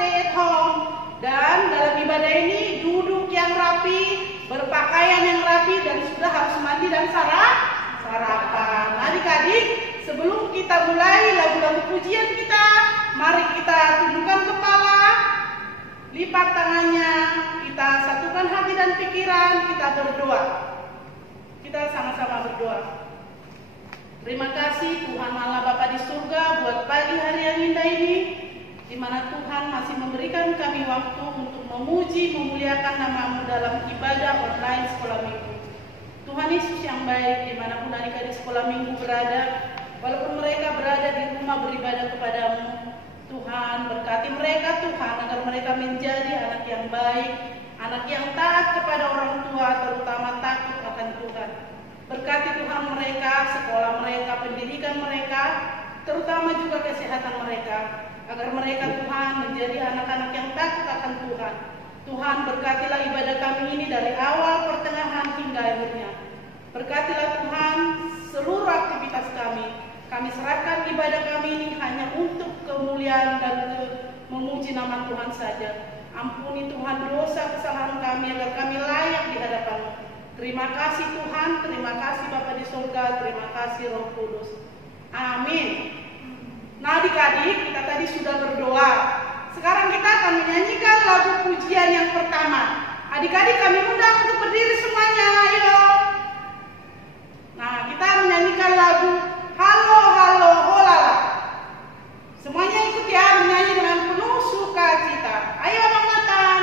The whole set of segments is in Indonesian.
stay at home. Dan dalam ibadah ini duduk yang rapi, berpakaian yang rapi, dan sudah harus mandi dan sarapan. Adik-adik, sebelum kita mulai lagu-lagu pujian kita, mari kita tundukkan kepala, lipat tangannya, kita satukan hati dan pikiran, kita berdoa. Kita sama-sama berdoa. Terima kasih Tuhan Allah Bapa di surga buat pagi hari yang indah ini, di mana Tuhan masih memberikan kami waktu untuk memuji, memuliakan nama-Mu dalam ibadah online sekolah minggu. Tuhan Yesus yang baik, dimanapun adik-adik sekolah minggu berada, walaupun mereka berada di rumah beribadah kepadamu, Tuhan berkati mereka Tuhan, agar mereka menjadi anak yang baik, anak yang taat kepada orang tua, terutama takut akan Tuhan. Berkati Tuhan mereka, sekolah mereka, pendidikan mereka, terutama juga kesehatan mereka, agar mereka Tuhan menjadi anak-anak yang takut akan Tuhan. Tuhan berkatilah ibadah kami ini dari awal, pertengahan hingga akhirnya. Berkatilah Tuhan seluruh aktivitas kami. Kami serahkan ibadah kami ini hanya untuk kemuliaan dan memuji nama Tuhan saja. Ampuni Tuhan dosa kesalahan kami agar kami layak di hadapan-Mu. Terima kasih Tuhan, terima kasih Bapa di surga, terima kasih Roh Kudus. Amin. Nah adik-adik, kita tadi sudah berdoa. Sekarang kita akan menyanyikan lagu pujian yang pertama. Adik-adik kami undang untuk berdiri semuanya, ayo. Nah kita menyanyikan lagu Halo Halo Holala. Semuanya ikut ya, menyanyi dengan penuh sukacita. Ayo Bang Nathan.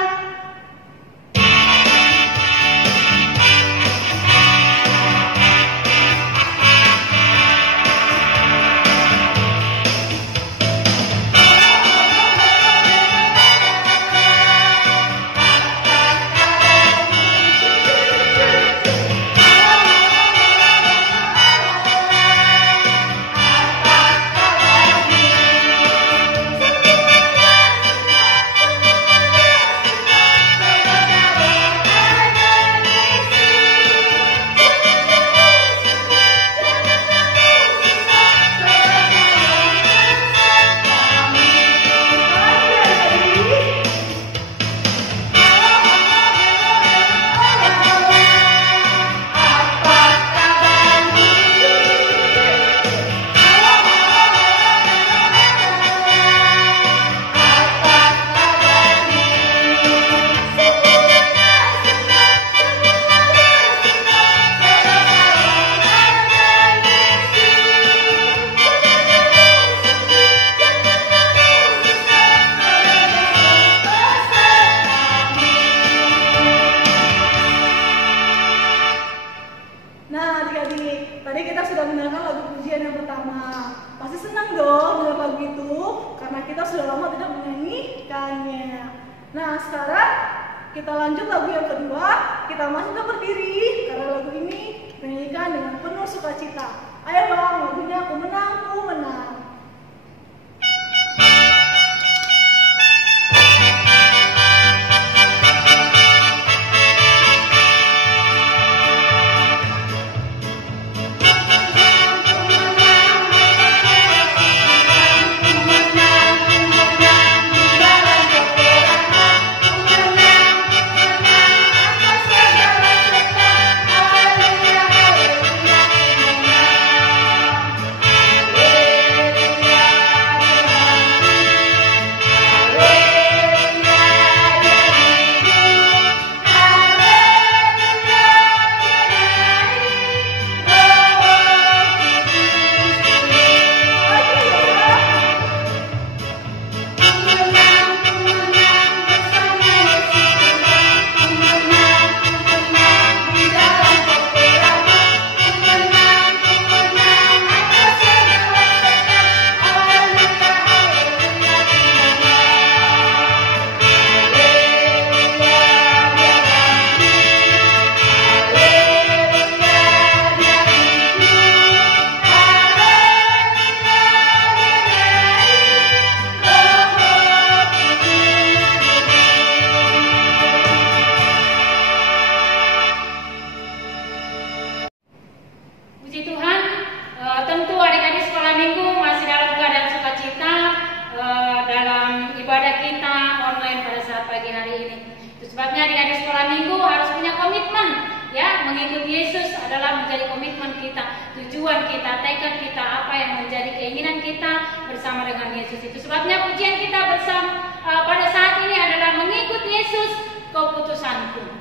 adik-adik sekolah minggu harus punya komitmen, ya, mengikuti Yesus adalah menjadi komitmen kita, tujuan kita, tekad kita, apa yang menjadi keinginan kita bersama dengan Yesus. Itu sebabnya pujian kita bersama pada saat ini adalah mengikuti Yesus, keputusanku.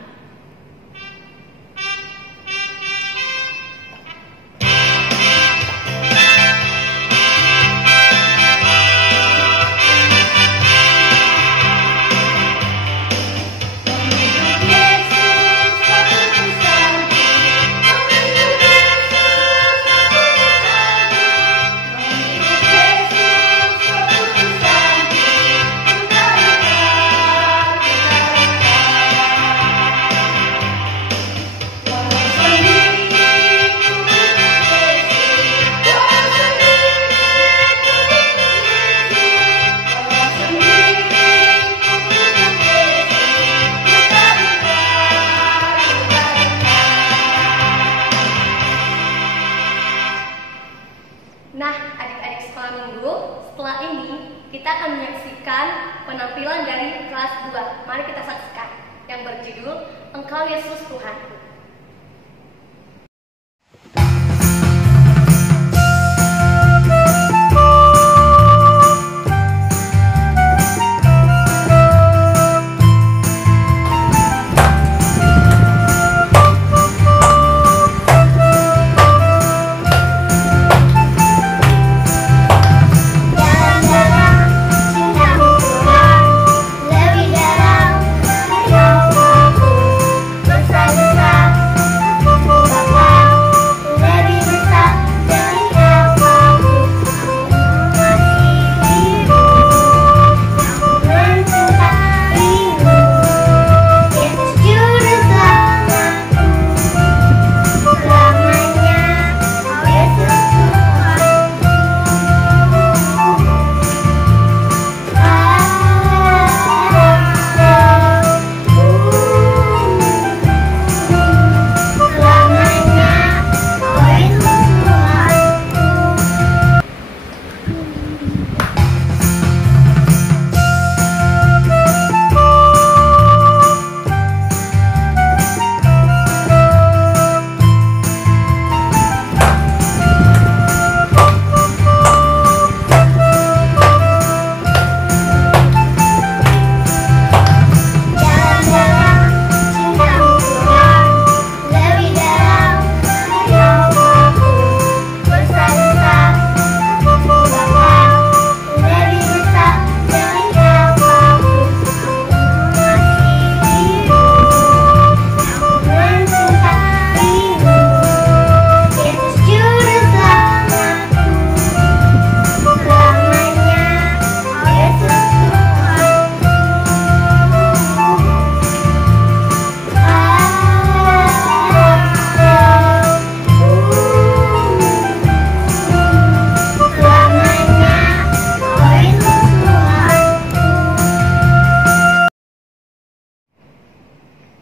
Nah, adik-adik sekolah minggu, setelah ini kita akan menyaksikan penampilan dari kelas 2. Mari kita saksikan yang berjudul Engkau Yesus Tuhanku.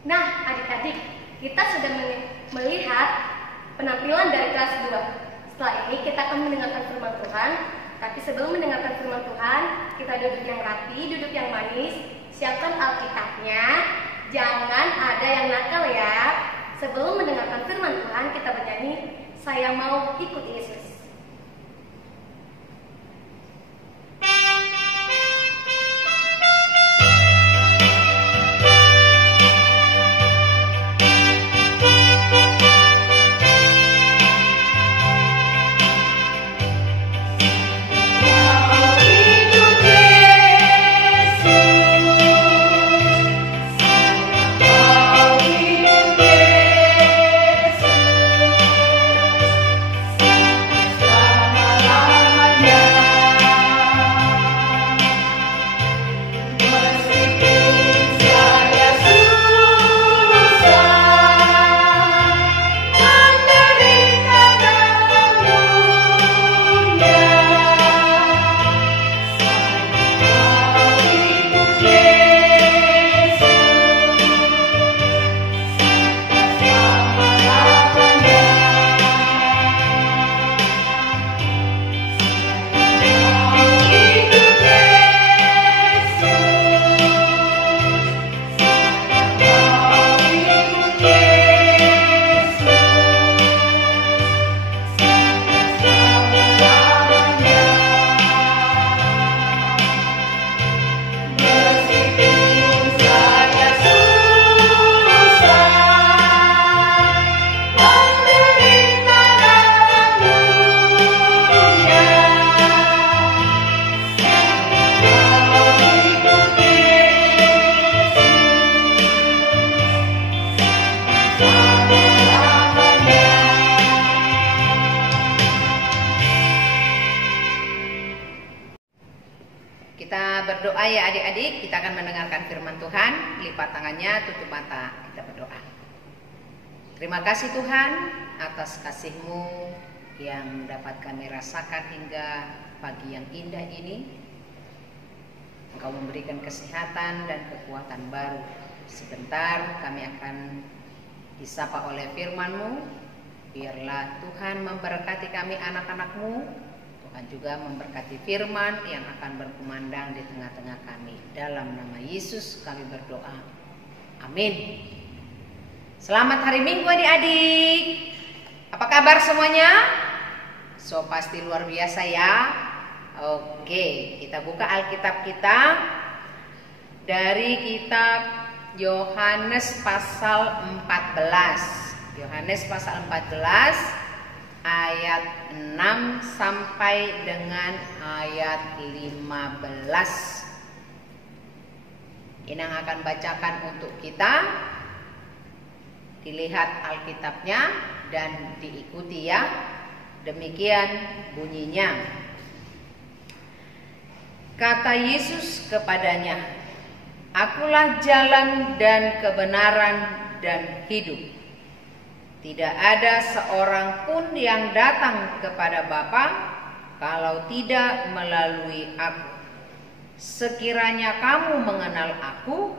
Nah, adik-adik, kita sudah melihat penampilan dari kelas 2. Setelah ini kita akan mendengarkan firman Tuhan. Tapi sebelum mendengarkan firman Tuhan, kita duduk yang rapi, duduk yang manis. Siapkan Alkitabnya. Jangan ada yang nakal ya. Sebelum mendengarkan firman Tuhan, kita bernyanyi, "Saya mau ikut Yesus." berdoa ya adik-adik. Kita akan mendengarkan firman Tuhan. Lipat tangannya, tutup mata, kita berdoa. Terima kasih Tuhan atas kasih-Mu yang dapat kami rasakan hingga pagi yang indah ini. Engkau memberikan kesehatan dan kekuatan baru. Sebentar kami akan disapa oleh firman-Mu. Biarlah Tuhan memberkati kami anak-anak-Mu. Tuhan juga memberkati firman yang akan berkumandang di tengah-tengah kami. Dalam nama Yesus kami berdoa. Amin. Selamat hari Minggu adik-adik. Apa kabar semuanya? So pasti luar biasa ya. Oke, kita buka Alkitab kita dari kitab Yohanes pasal 14. Yohanes pasal 14 ayat 6 sampai dengan ayat 15. Inang akan bacakan untuk kita. Dilihat Alkitabnya dan diikuti ya. Demikian bunyinya. Kata Yesus kepadanya, "Akulah jalan dan kebenaran dan hidup. Tidak ada seorang pun yang datang kepada Bapa kalau tidak melalui Aku. Sekiranya kamu mengenal Aku,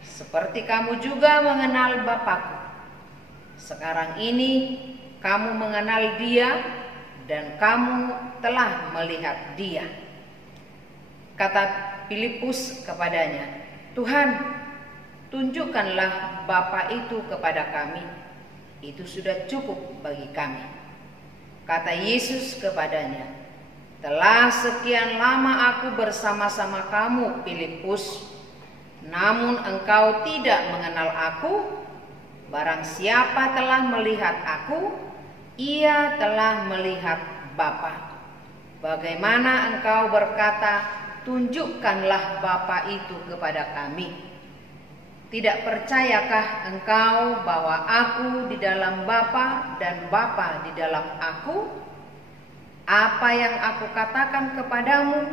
seperti kamu juga mengenal Bapa-Ku. Sekarang ini kamu mengenal Dia dan kamu telah melihat Dia." Kata Filipus kepadanya, "Tuhan, tunjukkanlah Bapa itu kepada kami. Itu sudah cukup bagi kami." Kata Yesus kepadanya, "Telah sekian lama Aku bersama-sama kamu, Filipus, namun engkau tidak mengenal Aku. Barang siapa telah melihat Aku, ia telah melihat Bapa. Bagaimana engkau berkata, 'Tunjukkanlah Bapa itu kepada kami'? Tidak percayakah engkau bahwa Aku di dalam Bapa dan Bapa di dalam Aku? Apa yang Aku katakan kepadamu,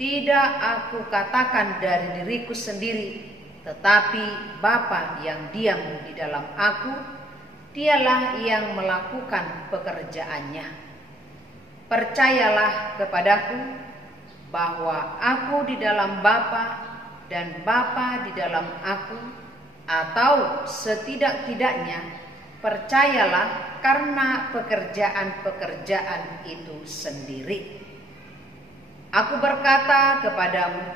tidak Aku katakan dari diriku sendiri, tetapi Bapa yang diam di dalam Aku, Dialah yang melakukan pekerjaannya. Percayalah kepadaku bahwa Aku di dalam Bapa dan Bapa di dalam Aku, atau setidak-tidaknya percayalah karena pekerjaan-pekerjaan itu sendiri. Aku berkata kepadamu,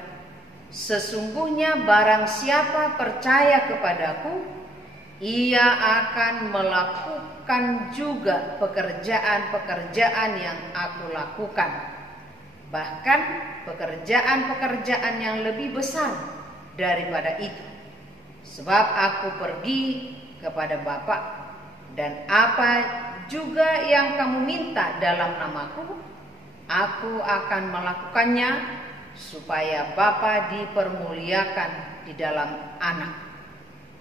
sesungguhnya barang siapa percaya kepadaku, ia akan melakukan juga pekerjaan-pekerjaan yang Aku lakukan. Bahkan pekerjaan-pekerjaan yang lebih besar daripada itu. Sebab Aku pergi kepada Bapa, dan apa juga yang kamu minta dalam namaku, Aku akan melakukannya, supaya Bapa dipermuliakan di dalam Anak.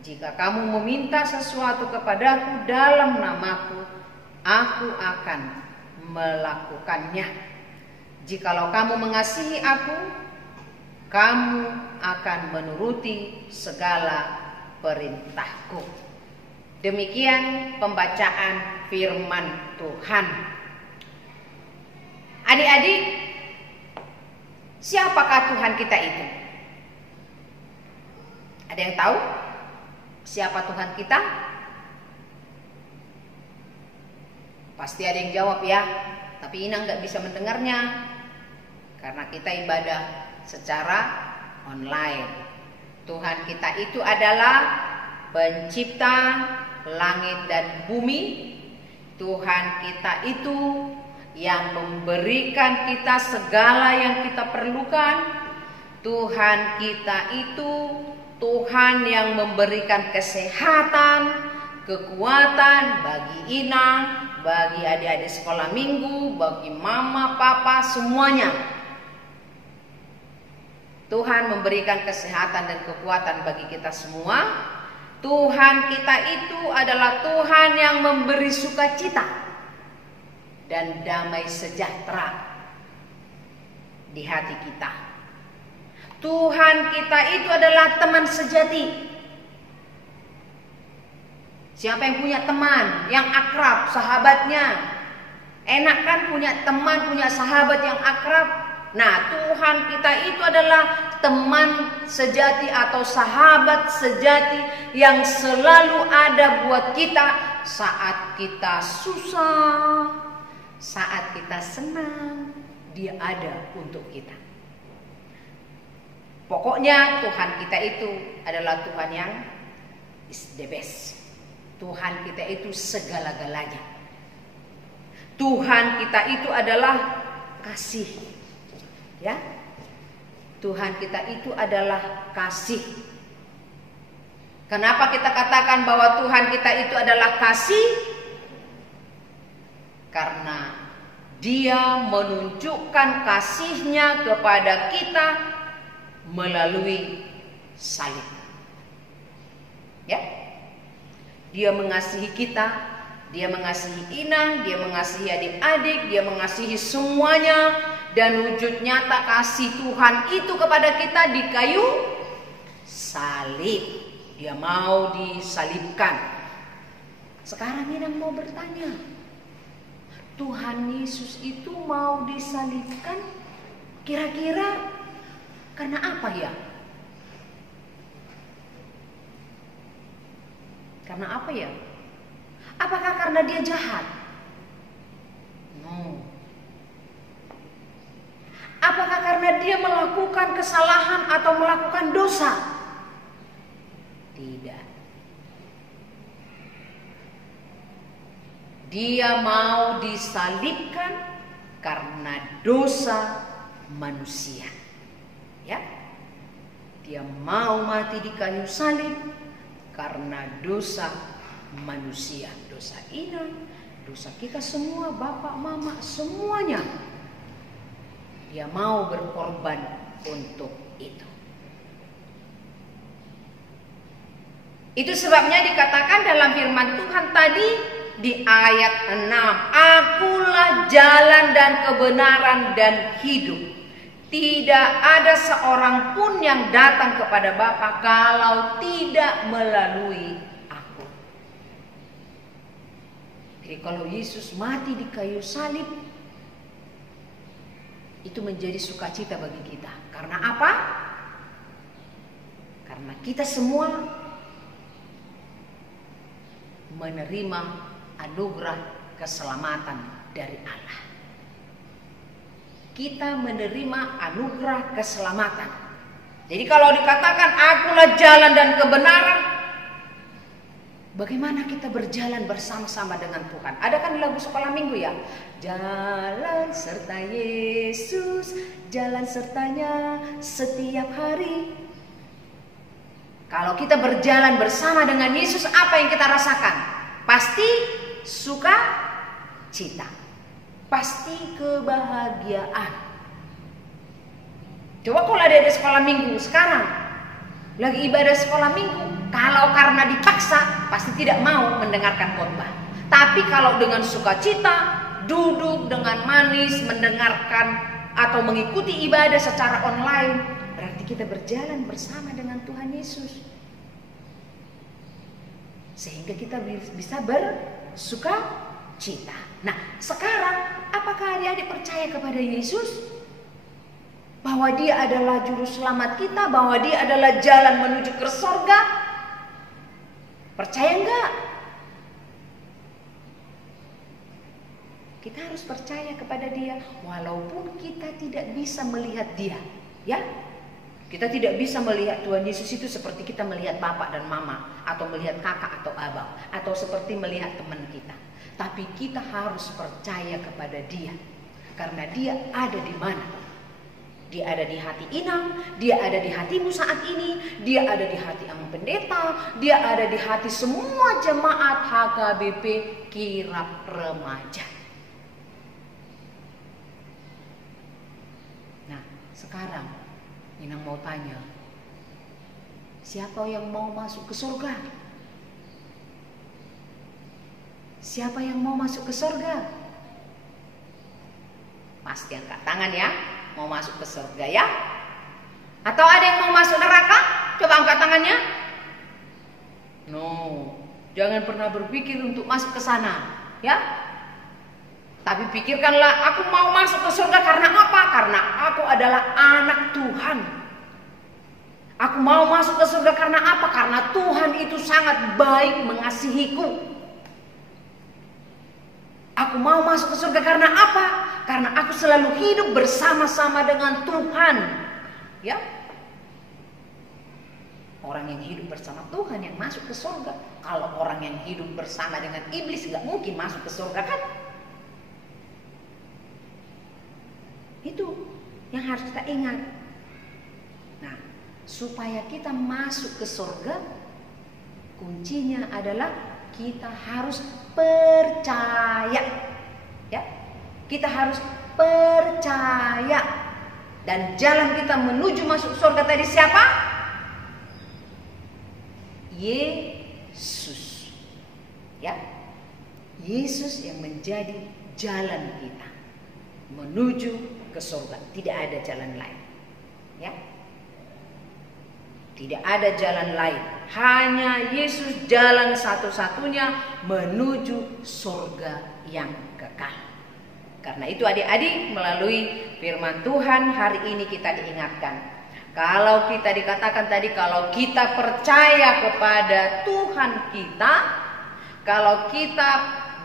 Jika kamu meminta sesuatu kepadaku dalam namaku, Aku akan melakukannya. Jikalau kamu mengasihi Aku, kamu akan menuruti segala perintahku." Demikian pembacaan firman Tuhan. Adik-adik, siapakah Tuhan kita itu? Ada yang tahu siapa Tuhan kita? Pasti ada yang jawab ya, tapi Ina nggak bisa mendengarnya karena kita ibadah secara online. Tuhan kita itu adalah pencipta langit dan bumi. Tuhan kita itu yang memberikan kita segala yang kita perlukan. Tuhan kita itu Tuhan yang memberikan kesehatan, kekuatan bagi Ina, bagi adik-adik sekolah minggu, bagi mama, papa, semuanya. Tuhan memberikan kesehatan dan kekuatan bagi kita semua. Tuhan kita itu adalah Tuhan yang memberi sukacita dan damai sejahtera di hati kita. Tuhan kita itu adalah teman sejati. Siapa yang punya teman yang akrab, sahabatnya? Enak kan punya teman, punya sahabat yang akrab? Nah, Tuhan kita itu adalah teman sejati atau sahabat sejati yang selalu ada buat kita saat kita susah, saat kita senang, Dia ada untuk kita. Pokoknya Tuhan kita itu adalah Tuhan yang is the best. Tuhan kita itu segala-galanya. Tuhan kita itu adalah kasih. Ya. Tuhan kita itu adalah kasih. Kenapa kita katakan bahwa Tuhan kita itu adalah kasih? Karena Dia menunjukkan kasih-Nya kepada kita melalui salib. Ya. Dia mengasihi kita, Dia mengasihi Inang, Dia mengasihi adik-adik, Dia mengasihi semuanya, dan wujud nyata kasih Tuhan itu kepada kita di kayu salib. Dia mau disalibkan. Sekarang Inang mau bertanya, Tuhan Yesus itu mau disalibkan kira-kira karena apa ya? Karena apa ya? Apakah karena Dia jahat? No. Apakah karena Dia melakukan kesalahan atau melakukan dosa? Tidak. Dia mau disalibkan karena dosa manusia. Ya. Dia mau mati di kayu salib karena dosa manusia, dosa Inang, dosa kita semua, bapak, mama, semuanya. Dia mau berkorban untuk itu. Itu sebabnya dikatakan dalam firman Tuhan tadi di ayat 6, Akulah jalan dan kebenaran dan hidup. Tidak ada seorang pun yang datang kepada Bapa kalau tidak melalui aku. Jadi kalau Yesus mati di kayu salib, itu menjadi sukacita bagi kita. Karena apa? Karena kita semua menerima anugerah keselamatan dari Allah. Kita menerima anugerah keselamatan. Jadi kalau dikatakan akulah jalan dan kebenaran, bagaimana kita berjalan bersama-sama dengan Tuhan? Ada kan lagu sekolah minggu ya? Jalan serta Yesus, jalan sertanya setiap hari. Kalau kita berjalan bersama dengan Yesus, apa yang kita rasakan? Pasti suka cita. Pasti kebahagiaan. Coba kalau ada sekolah minggu sekarang, lagi ibadah sekolah minggu, kalau karena dipaksa, pasti tidak mau mendengarkan khotbah. Tapi kalau dengan sukacita, duduk dengan manis, mendengarkan atau mengikuti ibadah secara online, berarti kita berjalan bersama dengan Tuhan Yesus. Sehingga kita bisa bersuka cita. Nah, sekarang apakah adik-adik percaya kepada Yesus? Bahwa Dia adalah juru selamat kita, bahwa Dia adalah jalan menuju ke surga? Percaya enggak? Kita harus percaya kepada Dia walaupun kita tidak bisa melihat Dia, ya. Kita tidak bisa melihat Tuhan Yesus itu seperti kita melihat bapak dan mama, atau melihat kakak atau abang, atau seperti melihat teman kita. Tapi kita harus percaya kepada Dia, karena Dia ada di mana? Dia ada di hati Inang, Dia ada di hatimu saat ini, Dia ada di hati Amang Pendeta, Dia ada di hati semua jemaat HKBP Kirap Remaja. Nah, sekarang Inang mau tanya, siapa yang mau masuk ke surga? Siapa yang mau masuk ke surga? Pasti angkat tangan ya, mau masuk ke surga ya. Atau ada yang mau masuk neraka? Coba angkat tangannya. No, jangan pernah berpikir untuk masuk ke sana, ya. Tapi pikirkanlah, aku mau masuk ke surga karena apa? Karena aku adalah anak Tuhan. Aku mau masuk ke surga karena apa? Karena Tuhan itu sangat baik mengasihiku. Aku mau masuk ke surga karena apa? Karena aku selalu hidup bersama-sama dengan Tuhan. Ya. Orang yang hidup bersama Tuhan yang masuk ke surga. Kalau orang yang hidup bersama dengan iblis gak mungkin masuk ke surga, kan? Itu yang harus kita ingat. Nah, supaya kita masuk ke surga, kuncinya adalah kita harus percaya. Ya, kita harus percaya. Dan jalan kita menuju masuk surga tadi siapa? Yesus. Ya, Yesus yang menjadi jalan kita menuju ke surga. Tidak ada jalan lain. Ya, tidak ada jalan lain. Hanya Yesus jalan satu-satunya menuju surga yang kekal. Karena itu adik-adik, melalui firman Tuhan hari ini kita diingatkan. Kalau kita dikatakan tadi, kalau kita percaya kepada Tuhan kita, kalau kita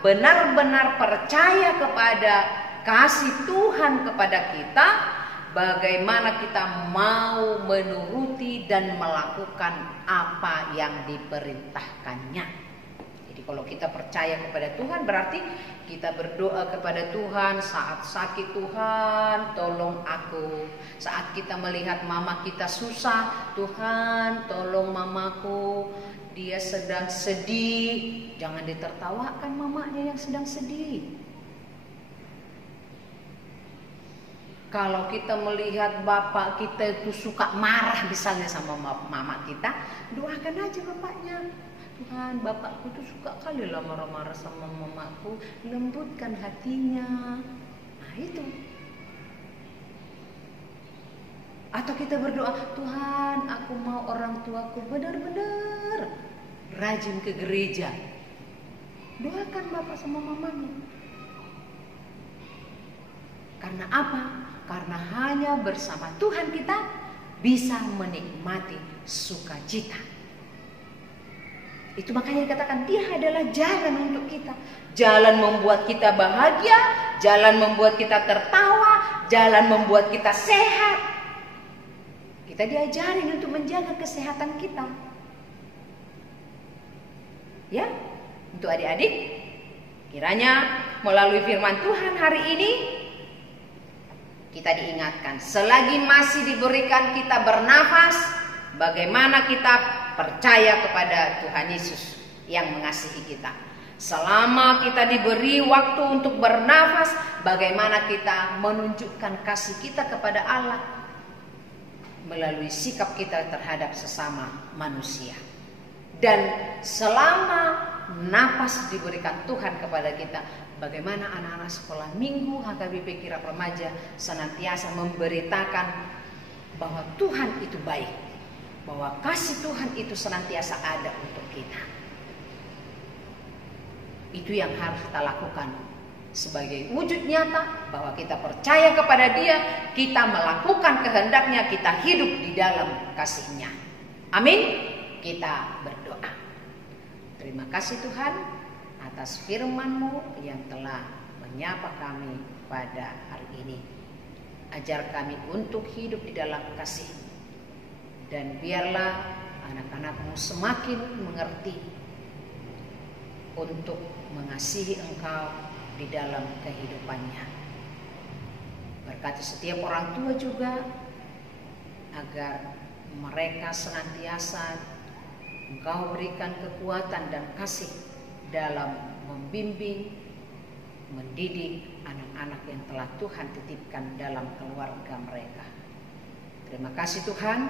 benar-benar percaya kepada kasih Tuhan kepada kita, bagaimana kita mau menuruti dan melakukan apa yang diperintahkannya. Jadi kalau kita percaya kepada Tuhan, berarti kita berdoa kepada Tuhan saat sakit, Tuhan tolong aku. Saat kita melihat mama kita susah, Tuhan tolong mamaku, dia sedang sedih. Jangan ditertawakan mamanya yang sedang sedih. Kalau kita melihat bapak kita itu suka marah misalnya sama mama kita, doakan aja bapaknya. Tuhan, bapakku tuh suka kali lah marah-marah sama mamaku, lembutkan hatinya. Nah itu. Atau kita berdoa, Tuhan, aku mau orang tuaku benar-benar rajin ke gereja. Doakan bapak sama mamanya. Karena apa? Karena hanya bersama Tuhan kita bisa menikmati sukacita. Itu makanya dikatakan dia adalah jalan untuk kita. Jalan membuat kita bahagia, jalan membuat kita tertawa, jalan membuat kita sehat. Kita diajarin untuk menjaga kesehatan kita. Ya, untuk adik-adik, kiranya melalui firman Tuhan hari ini kita diingatkan, selagi masih diberikan kita bernafas, bagaimana kita percaya kepada Tuhan Yesus yang mengasihi kita. Selama kita diberi waktu untuk bernafas, bagaimana kita menunjukkan kasih kita kepada Allah melalui sikap kita terhadap sesama manusia. Dan selama napas diberikan Tuhan kepada kita, bagaimana anak-anak sekolah minggu HKBP Kirap Remaja senantiasa memberitakan bahwa Tuhan itu baik, bahwa kasih Tuhan itu senantiasa ada untuk kita. Itu yang harus kita lakukan sebagai wujud nyata bahwa kita percaya kepada Dia, kita melakukan kehendaknya, kita hidup di dalam kasih-Nya. Amin. Kita berdoa. Terima kasih Tuhan atas firman-Mu yang telah menyapa kami pada hari ini. Ajar kami untuk hidup di dalam kasih. Dan biarlah anak-anak-Mu semakin mengerti untuk mengasihi Engkau di dalam kehidupannya. Berkati setiap orang tua juga, agar mereka senantiasa Engkau berikan kekuatan dan kasih dalam membimbing, mendidik anak-anak yang telah Tuhan titipkan dalam keluarga mereka. Terima kasih Tuhan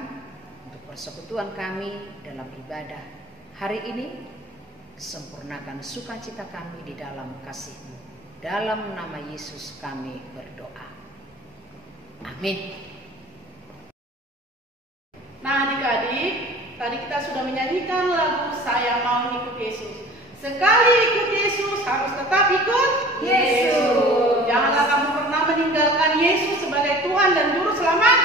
untuk persekutuan kami dalam ibadah hari ini. Sempurnakan sukacita kami di dalam kasih-Mu. Dalam nama Yesus kami berdoa. Amin. Nah adik-adik, tadi kita sudah menyanyikan lagu Saya Mau Ikut Yesus. Sekali ikut Yesus, harus tetap ikut Yesus. Janganlah kamu pernah meninggalkan Yesus sebagai Tuhan dan Juru Selamat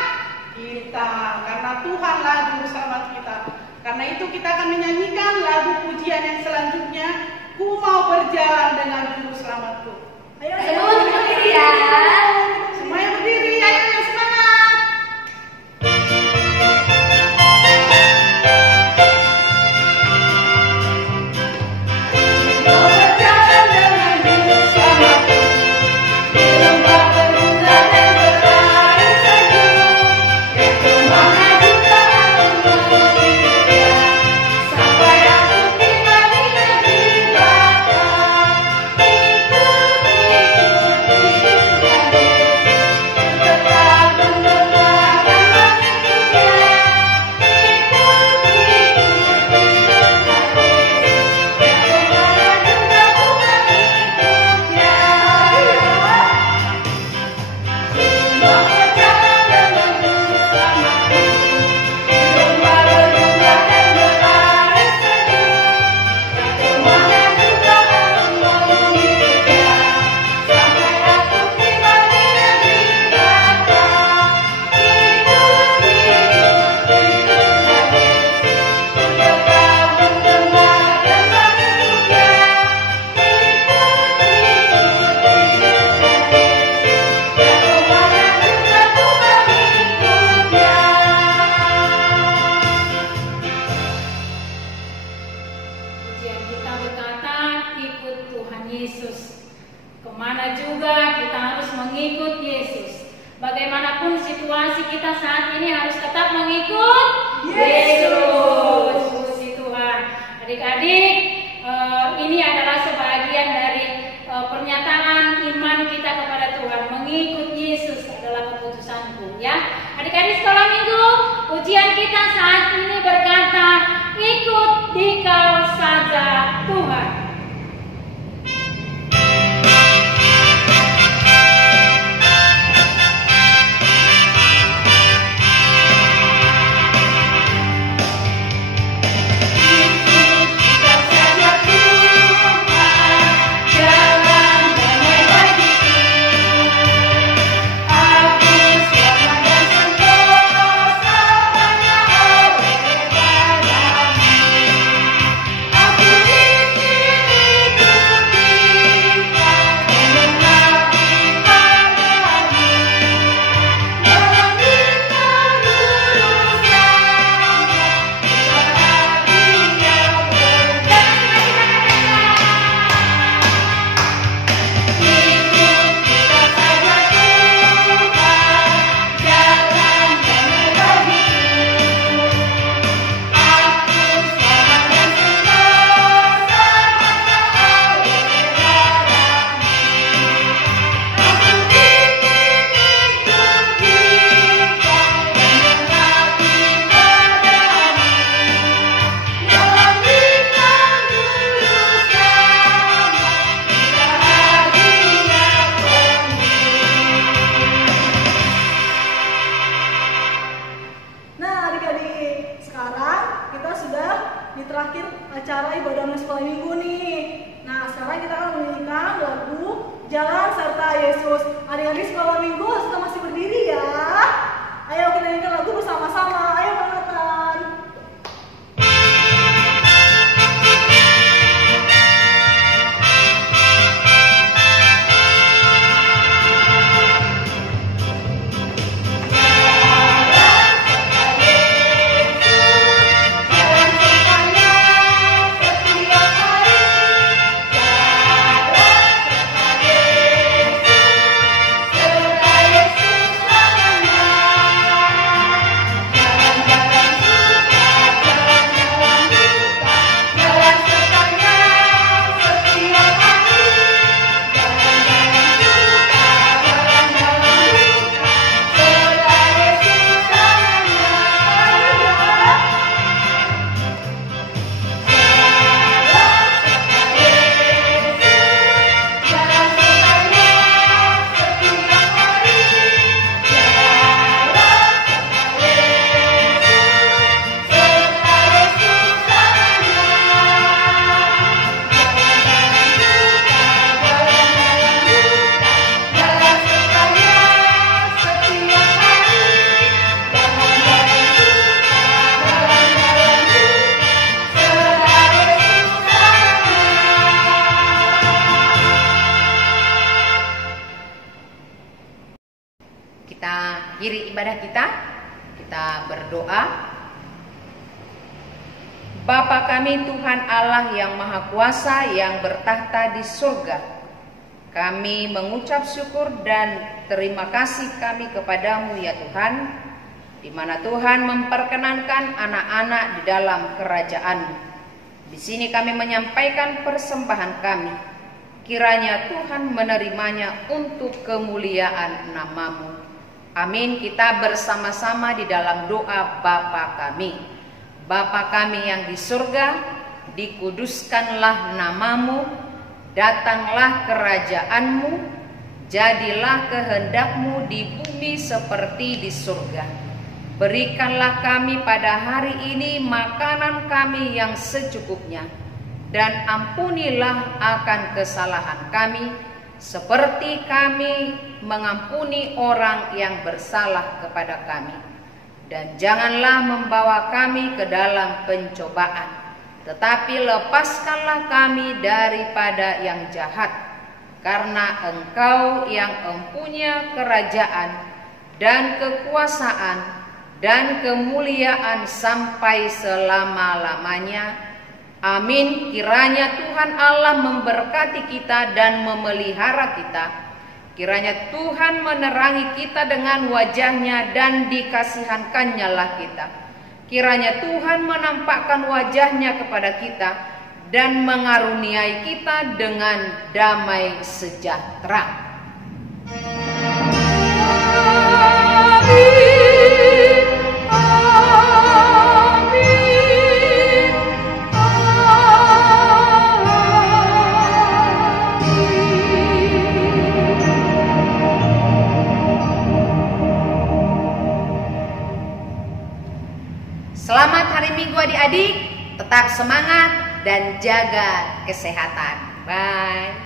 kita. Karena Tuhanlah Juru Selamat kita. Karena itu kita akan menyanyikan lagu pujian yang selanjutnya. Ku mau berjalan dengan Juru Selamatku. Ayo berdiri ya. Semuanya berdiri, ayo semangat. mengakhiri ibadah kita. Kita berdoa. Bapa kami Tuhan Allah yang Maha Kuasa yang bertahta di surga, kami mengucap syukur dan terima kasih kami kepadamu ya Tuhan, di mana Tuhan memperkenankan anak-anak di dalam kerajaan-Mu. Di sini kami menyampaikan persembahan kami, kiranya Tuhan menerimanya untuk kemuliaan nama-Mu. Amin. Kita bersama-sama di dalam doa Bapa kami. Bapa kami yang di surga, dikuduskanlah nama-Mu, datanglah kerajaan-Mu, jadilah kehendak-Mu di bumi seperti di surga. Berikanlah kami pada hari ini makanan kami yang secukupnya, dan ampunilah akan kesalahan kami, seperti kami mengampuni orang yang bersalah kepada kami. Dan janganlah membawa kami ke dalam pencobaan, tetapi lepaskanlah kami daripada yang jahat, karena Engkau yang mempunyai kerajaan dan kekuasaan dan kemuliaan sampai selama-lamanya. Amin. Kiranya Tuhan Allah memberkati kita dan memelihara kita. Kiranya Tuhan menerangi kita dengan wajah-Nya dan dikasihankan-Nya lah kita. Kiranya Tuhan menampakkan wajah-Nya kepada kita dan mengaruniai kita dengan damai sejahtera. Selamat hari Minggu adik-adik, tetap semangat dan jaga kesehatan. Bye.